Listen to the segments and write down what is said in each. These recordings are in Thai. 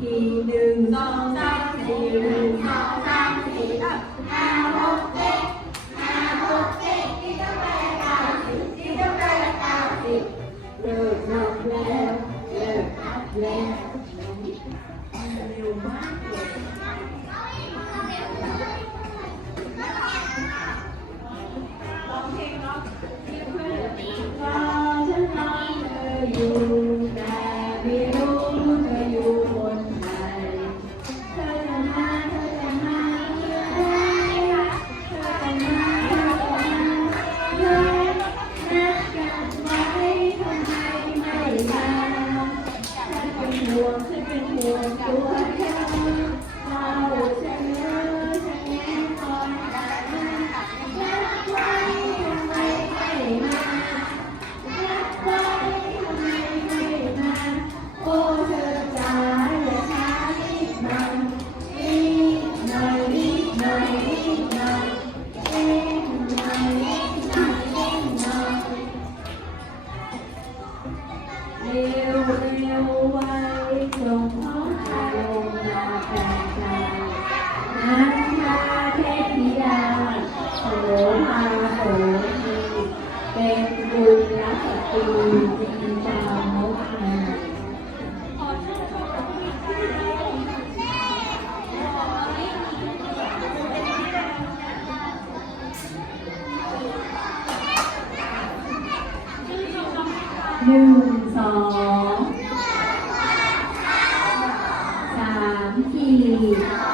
이등성삼, 이등성삼, 이등 아홉 개. หนึ่งสองสามสี่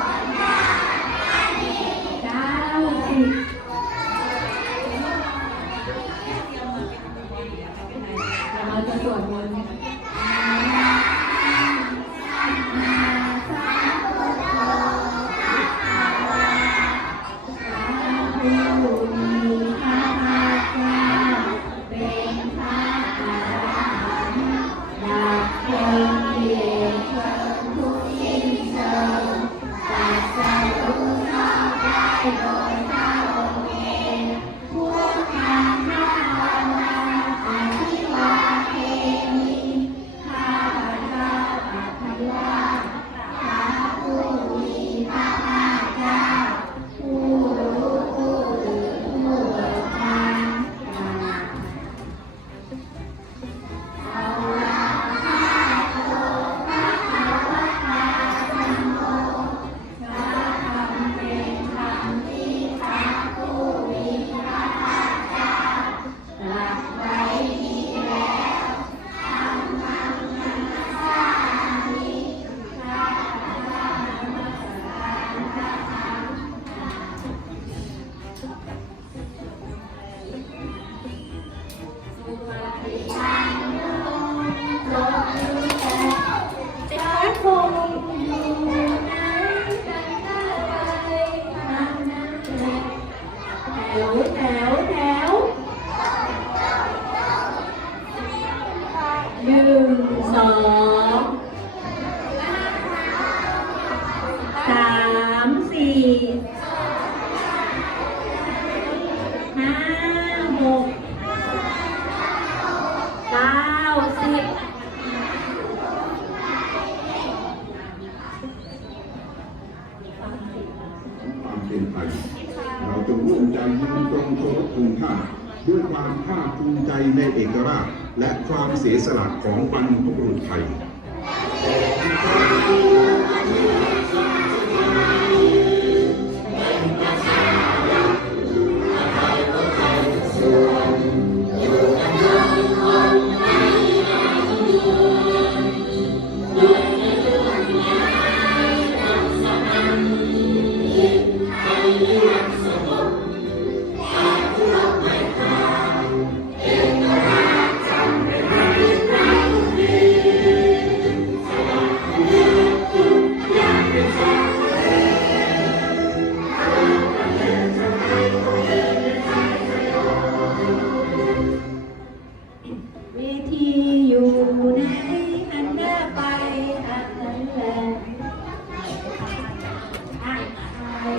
ภาคภูมิใจในเอกราช และความเสียสละของบรรพบุรุษไทย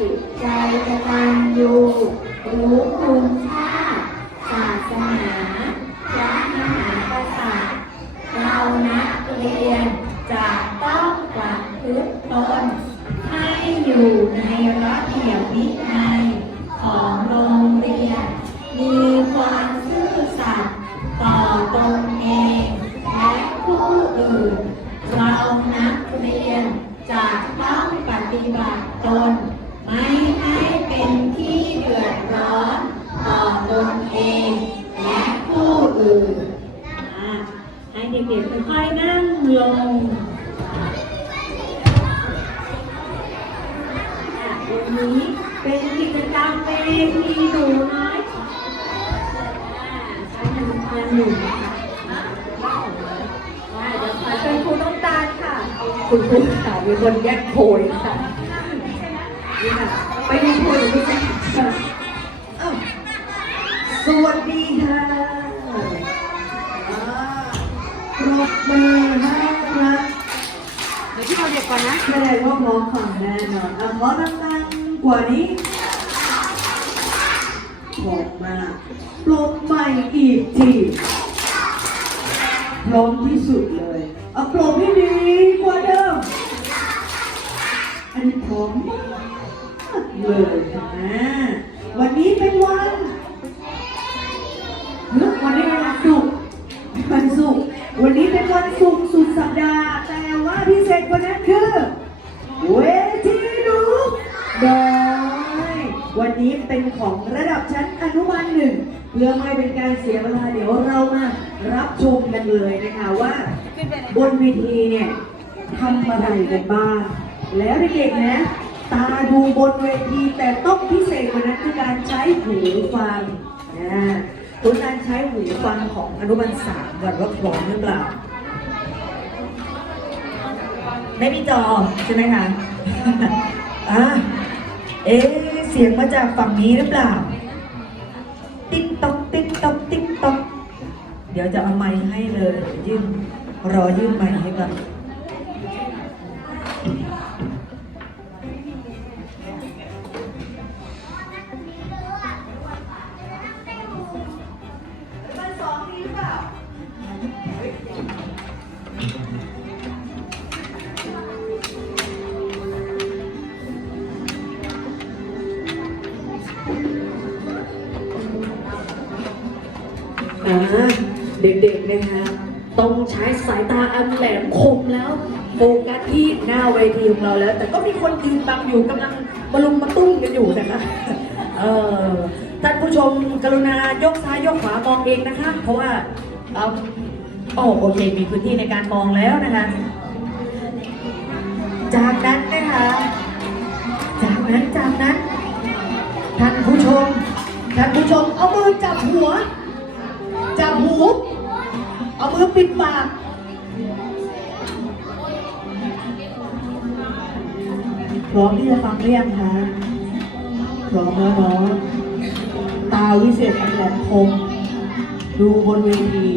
จิตใจกตัญญูรู้คุณ ให้เด็กๆค่อยๆนั่งลงวันนี้เป็นกิจกรรมเวทีหนูน้อยใช้หนึ่งพันหนึ่งนะคะอ่าเดี๋ยวขอเชิญครูน้ำตาลค่ะ คุณครูค่ะมีคนแยกโพยค่ะนี่ค่ะไปดูโพยดูสิค่ะอ้าวสวัสดีค่ะอ่าป รบมือให้ครับเดี๋ยวพี่เอาเด็กก่อนนะแสดงว่าพร้อมฟังแน่นอนอะขอดังๆกว่านี้พร้อมมาปลบใหม่อีกทีพร้อมที่สุดเลยเอาปลบให้ดีกว่าเดิ เป็นของระดับชั้นอนุบาลหนึ่งเพื่อไม่เป็นการเสียเวลาเดี๋ยวเรามารับชมกันเลยนะคะว่า บนเวทีเนี่ยทำอะไรกันบ้าง แล้วเด็กๆนะ ตาดูบนเวทีแต่ต้องพิเศษกว่านั้นคือการใช้หูฟังนะคุณการใช้หูฟังของอนุบาลสามก่อนว่าพร้อมหรือเปล่าไม่มีจอใช่ไหมคะ อะ เอ๊ สียงมาจากฝั่งนี้หรือเปล่า ติ๊กต๊อกติ๊กต๊อกติ๊กต๊อกเดี๋ยวจะเอาไม้ให้เลย ยื่นรอยื่นไม้ให้ก่อ เด็กๆนะคะต้องใช้สายตาอันแหลมคมแล้วโฟกัสที่หน้าเวทีของเราแล้ว แต่ก็มีคนยืนบังอยู่กำลังบรลุมมาตุ้มกันอยู่นะคะเออท่านผู้ชมกรุณายกซ้ายยกขวามองเองนะคะ เพราะว่าเอาโอ้โอเคมีพื้นที่ในการมองแล้วนะคะ จากนั้นนะคะจากนั้นจากนั้นท่านผู้ชมท่านผู้ชมเอามือจับหัว จับหู เอามือปิดปาก พร้อมที่จะฟังเรียงคะพร้อมแล้วเนาะตาวิเศษอันแหลมคม ดูบนเวที